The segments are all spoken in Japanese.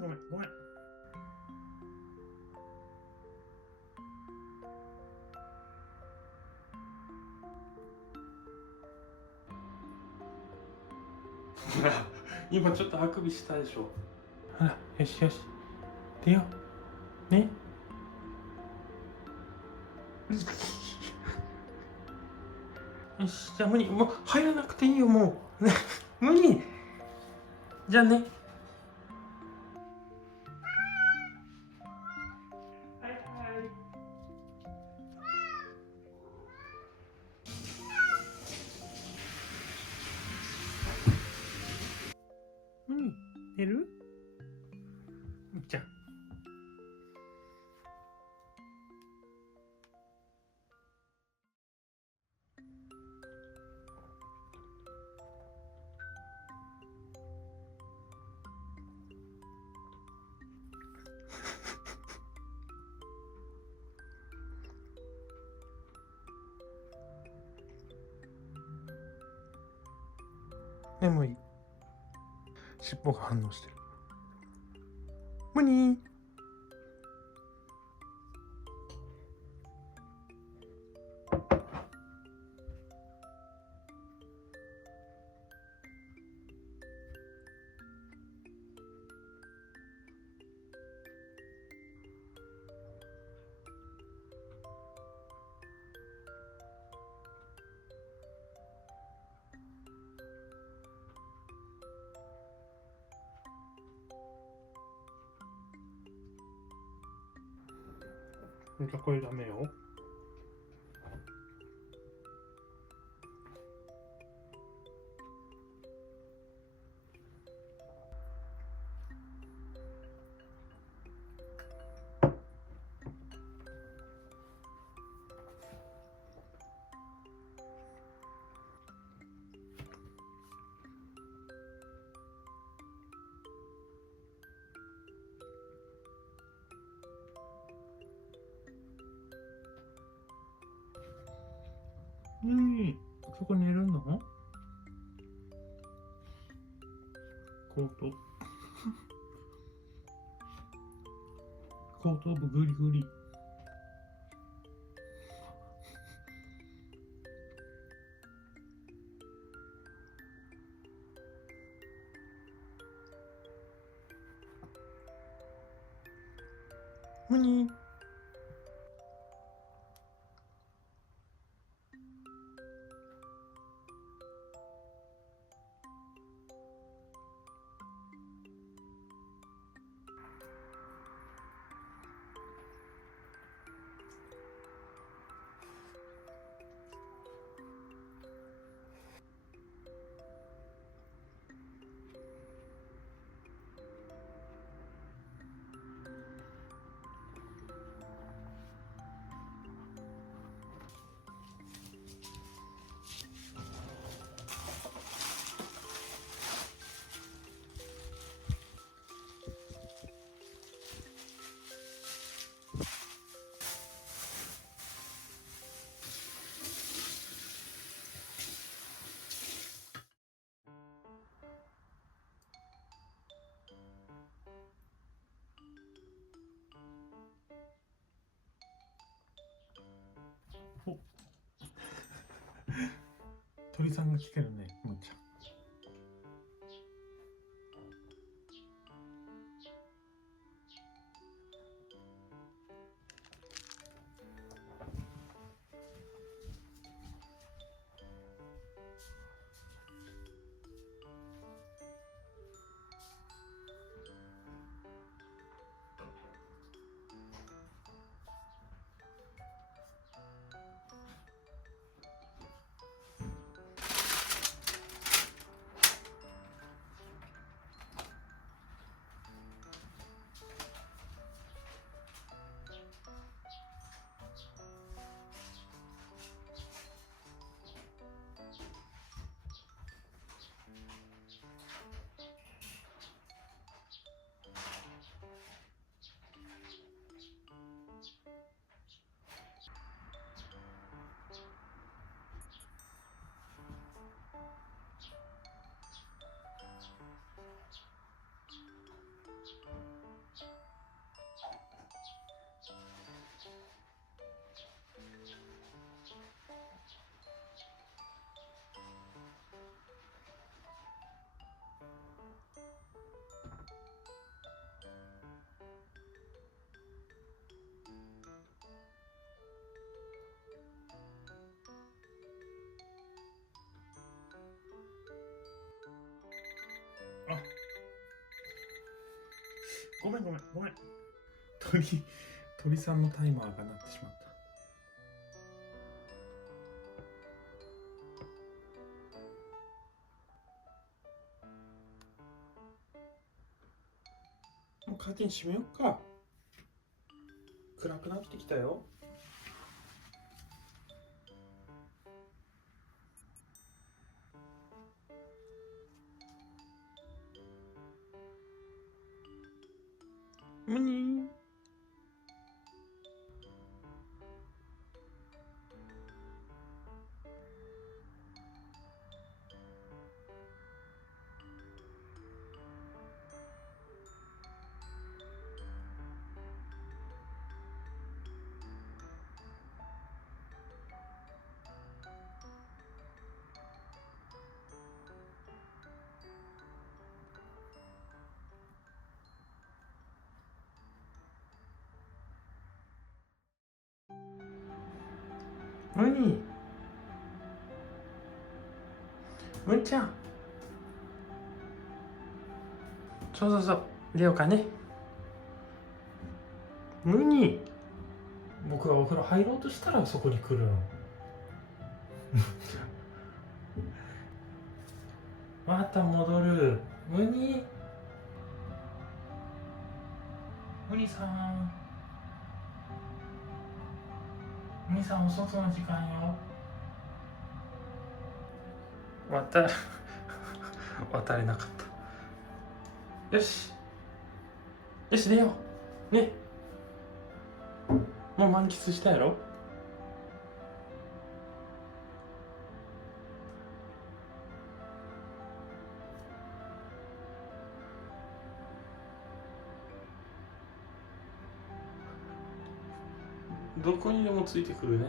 んごめんごめん。今ちょっとあくびしたでしょ。ほら、よしよし。出よう。ね。よし、じゃあ無理。もう入らなくていいよ、もう。ね、無理。じゃあね。はいはい。寝る？じゃあ。眠い。尻尾が反応してる。ムニー。じゃあこれダメよ。そこ寝るの？後頭後頭部グリグリ。ムニー。お、鳥さんが来てるね、むーちゃん。あ、ごめん。鳥さんのタイマーが鳴ってしまった。もうカーテン閉めよっか。暗くなってきたよ。ムニー。ムニー。むんちゃん。そう出ようかね。ムニー。僕がお風呂入ろうとしたらそこに来るの。また戻る。ムニさん。ムニさん、お外の時間よ。渡れなかった。よし出ようね。もう満喫したやろ。どこにでもついてくるね、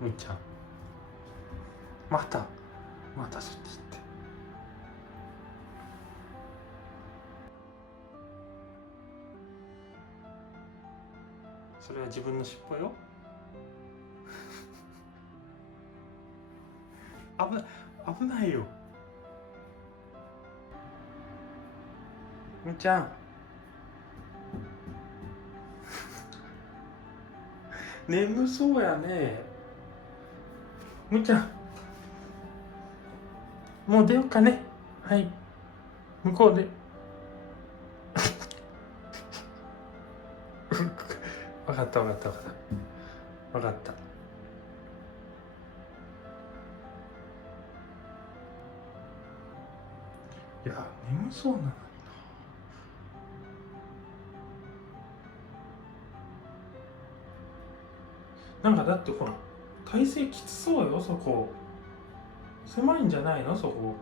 むっちゃん。またそっち行って。それは自分の尻尾よ。危ないよ。むっちゃん。眠そうやね。むっちゃん、もう出よっかね。はい、向こうで。分かった。いや、眠そうなのにな。なんかだってほら、体勢きつそうよ、そこ。狭いんじゃないの、そこ。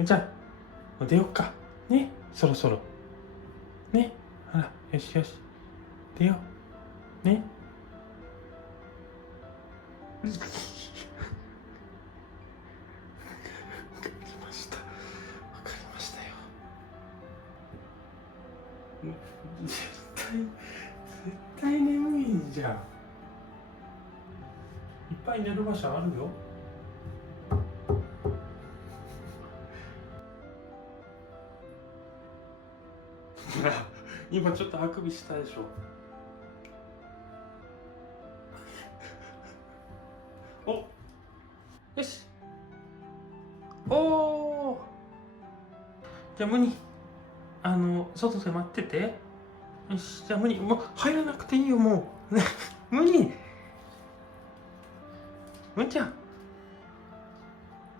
じゃあ、もう出よっか。ね、そろそろ。ね、ほら、よし。出よう。ね。わかりましたよ。絶対眠いんじゃん。いっぱい寝る場所あるよ。今ちょっとあくびしたでしょ。お、よし。おー、じゃあムニ、外で待ってて。よし、じゃあムニ、もう入らなくていいよ、もう。ね、ムニ、むんちゃん、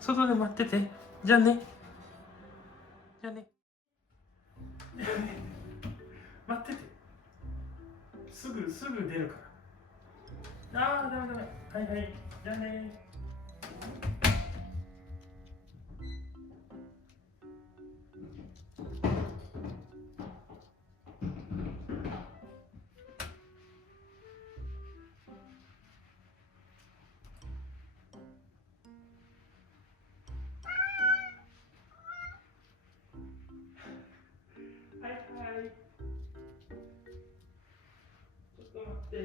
外で待ってて。じゃあね。待ってて。すぐ出るから。ダメ。はい。じゃあね。はい。ちょっと待って。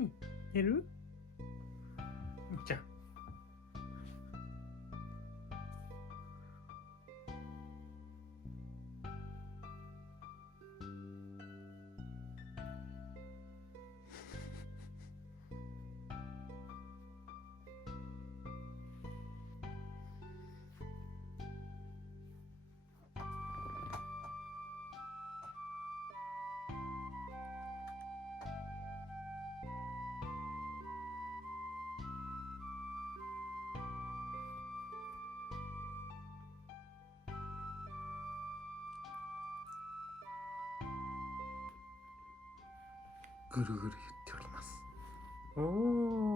に寝る？じゃあ。ぐるぐる言っております。おー。